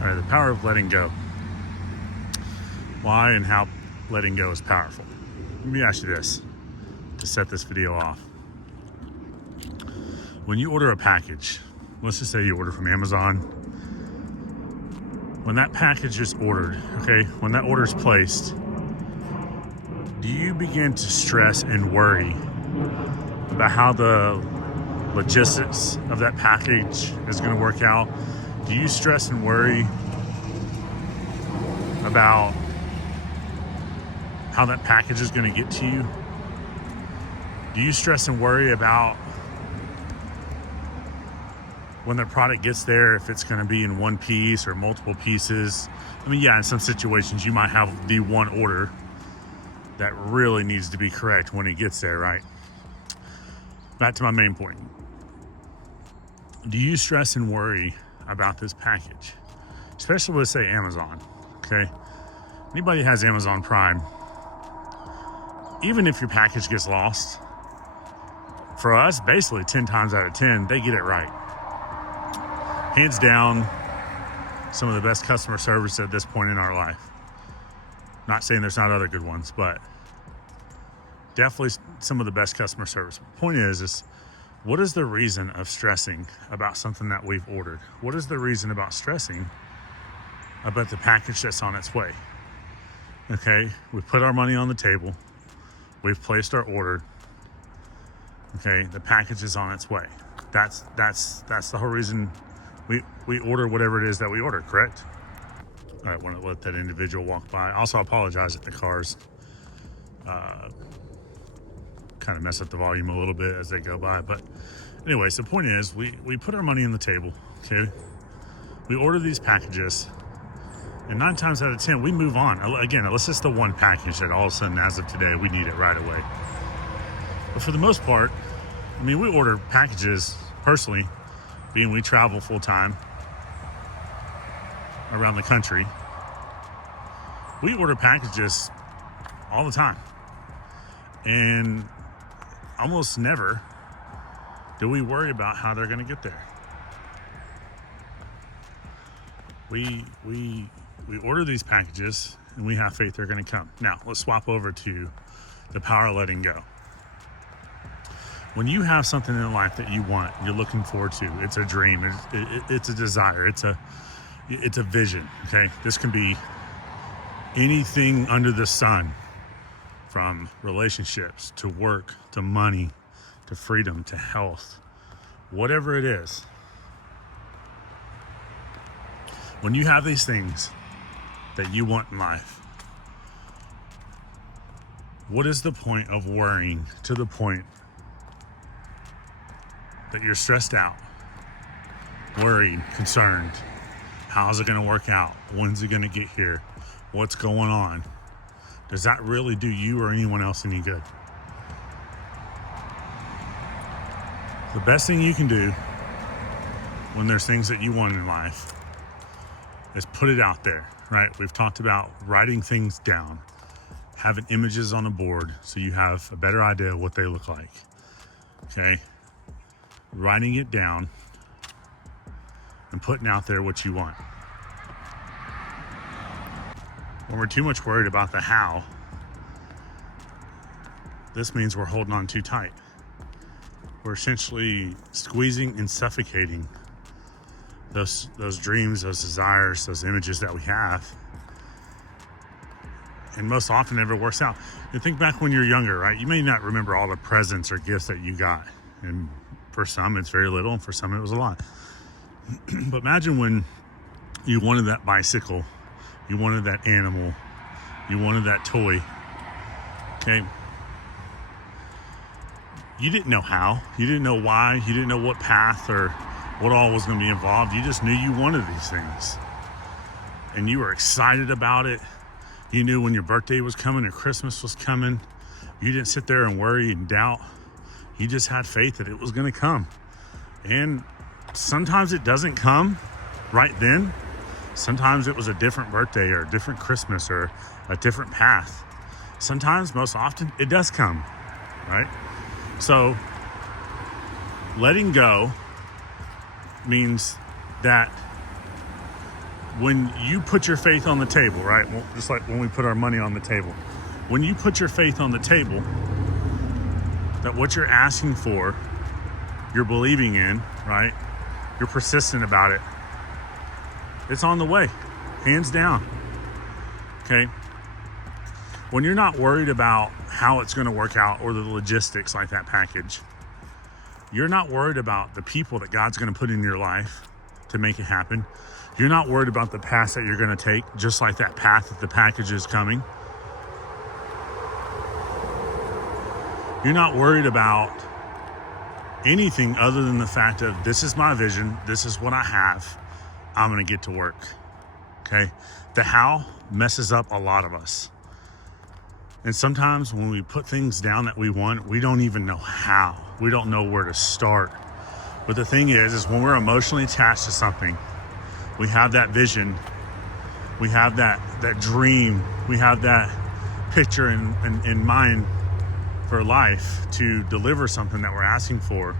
All right, the power of letting go. Why and how letting go is powerful. Let me ask you this to set this video off. When you order a package, let's just say you order from Amazon. When that package is ordered, okay, when that order is placed, do you begin to stress and worry about how the logistics of that package is going to work out? Do you stress and worry about how that package is going to get to you? Do you stress and worry about when the product gets there, if it's going to be in one piece or multiple pieces? I mean, yeah, in some situations you might have the one order that really needs to be correct when it gets there, right? Back to my main point. Do you stress and worry about this package? Especially with, say, Amazon, okay? Anybody who has Amazon Prime, even if your package gets lost, for us, basically 10 times out of 10, they get it right. Hands down, some of the best customer service at this point in our life. Not saying there's not other good ones, but definitely some of the best customer service. The point is what is the reason of stressing about something that we've ordered? What is the reason about stressing about the package that's on its way? Okay, we've put our money on the table. We've placed our order. Okay, the package is on its way. That's the whole reason we order whatever it is that we order, correct? All right, want to let that individual walk by. Also, I apologize if the cars kind of mess up the volume a little bit as they go by. But anyways, the point is we put our money on the table, okay? We order these packages, and 9 times out of 10, we move on. Again, unless it's the one package that all of a sudden, as of today, we need it right away. But for the most part, I mean, we order packages personally, being we travel full time around the country. We order packages all the time. And almost never do we worry about how they're going to get there. We order these packages and we have faith they're going to come. Now, let's swap over to the power of letting go. When you have something in life that you want, you're looking forward to, it's a dream, it's a desire, it's a vision, okay? This can be anything under the sun, from relationships to work to money to freedom to health, whatever it is. When you have these things that you want in life, what is the point of worrying to the point that you're stressed out, worried, concerned? How's it going to work out? When's it going to get here? What's going on? Does that really do you or anyone else any good? The best thing you can do when there's things that you want in life is put it out there, right? We've talked about writing things down, having images on a board so you have a better idea of what they look like, okay? Writing it down and putting out there what you want. When we're too much worried about the how, this means we're holding on too tight. We're essentially squeezing and suffocating those dreams, those desires, those images that we have. And most often never works out. You think back when you're younger, right? You may not remember all the presents or gifts that you got. And for some, it's very little, and for some, it was a lot. But imagine when you wanted that bicycle, you wanted that animal, you wanted that toy, okay? You didn't know how, you didn't know why, you didn't know what path or what all was going to be involved. You just knew you wanted these things. And you were excited about it. You knew when your birthday was coming or Christmas was coming. You didn't sit there and worry and doubt. You just had faith that it was going to come. And sometimes it doesn't come right then. Sometimes it was a different birthday or a different Christmas or a different path. Sometimes, most often, it does come, right? So letting go means that when you put your faith on the table, right? Well, just like when we put our money on the table. When you put your faith on the table, that what you're asking for, you're believing in, right? You're persistent about it. It's on the way, hands down, okay? When you're not worried about how it's gonna work out or the logistics like that package, you're not worried about the people that God's gonna put in your life to make it happen. You're not worried about the path that you're gonna take, just like that path that the package is coming. You're not worried about anything other than the fact of, this is my vision, this is what I have, I'm gonna get to work, okay? The how messes up a lot of us. And sometimes when we put things down that we want, we don't even know how. We don't know where to start. But the thing is when we're emotionally attached to something, we have that vision, we have that dream, we have that picture in mind for life to deliver something that we're asking for.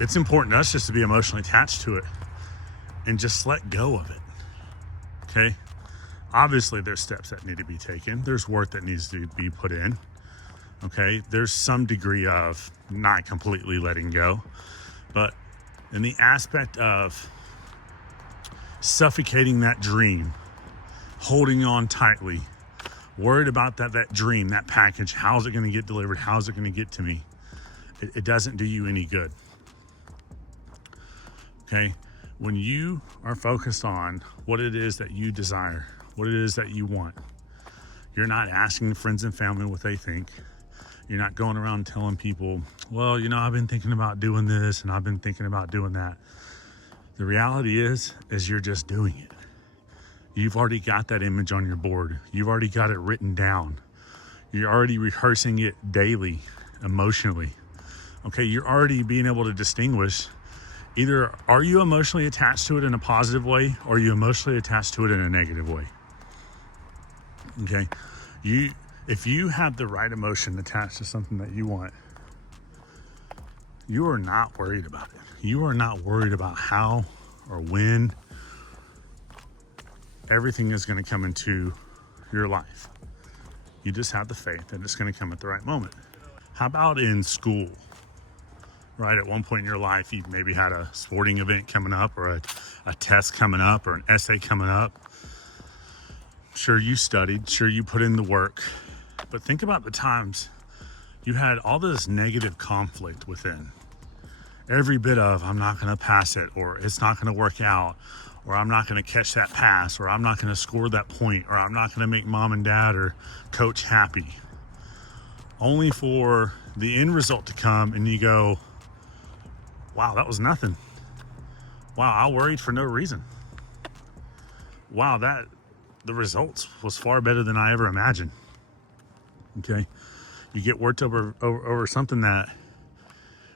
It's important to us just to be emotionally attached to it and just let go of it, okay? Obviously, there's steps that need to be taken. There's work that needs to be put in, okay? There's some degree of not completely letting go, but in the aspect of suffocating that dream, holding on tightly, worried about that dream, that package, how's it gonna get delivered? How's it gonna get to me? It doesn't do you any good, okay? When you are focused on what it is that you desire, what it is that you want, you're not asking friends and family what they think. You're not going around telling people, well, you know, I've been thinking about doing this and I've been thinking about doing that. The reality is you're just doing it. You've already got that image on your board. You've already got it written down. You're already rehearsing it daily, emotionally. Okay, you're already being able to distinguish either are you emotionally attached to it in a positive way or are you emotionally attached to it in a negative way. Okay, if you have the right emotion attached to something that you want, you are not worried about it. You are not worried about how or when everything is going to come into your life. You just have the faith that it's going to come at the right moment. How about in school? Right, at one point in your life, you maybe had a sporting event coming up or a test coming up or an essay coming up. Sure, you studied, sure, you put in the work, but think about the times you had all this negative conflict within. Every bit of, I'm not going to pass it, or it's not going to work out, or I'm not going to catch that pass, or I'm not going to score that point, or I'm not going to make mom and dad or coach happy. Only for the end result to come and you go, wow, that was nothing. Wow, I worried for no reason. Wow, the results was far better than I ever imagined. Okay, you get worked over something that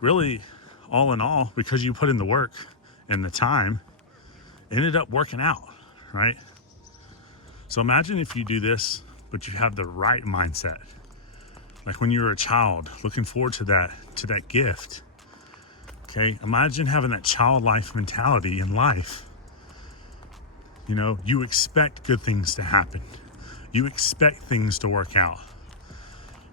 really, all in all, because you put in the work and the time, ended up working out, right? So imagine if you do this, but you have the right mindset. Like when you were a child, looking forward to that gift. Okay, imagine having that childlike mentality in life. You know, you expect good things to happen. You expect things to work out.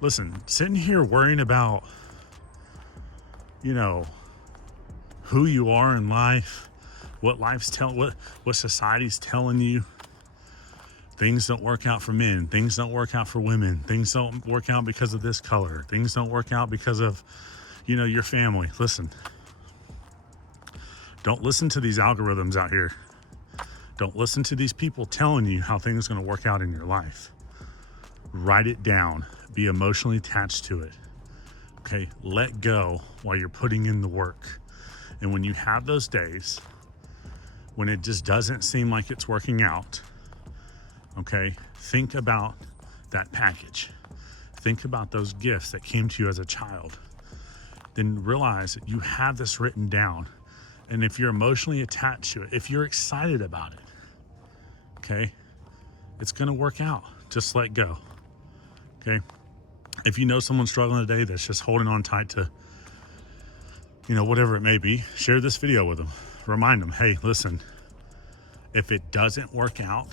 Listen, sitting here worrying about, you know, who you are in life, what society's telling you. Things don't work out for men. Things don't work out for women. Things don't work out because of this color. Things don't work out because of, you know, your family. Listen, don't listen to these algorithms out here. Don't listen to these people telling you how things are going to work out in your life. Write it down. Be emotionally attached to it. Okay, let go while you're putting in the work. And when you have those days when it just doesn't seem like it's working out, okay, think about that package. Think about those gifts that came to you as a child. Then realize that you have this written down. And if you're emotionally attached to it, if you're excited about it, okay, it's going to work out. Just let go. Okay. If you know someone struggling today that's just holding on tight to, you know, whatever it may be, share this video with them, remind them, hey, listen, if it doesn't work out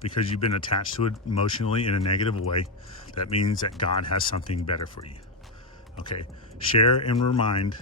because you've been attached to it emotionally in a negative way, that means that God has something better for you. Okay, share and remind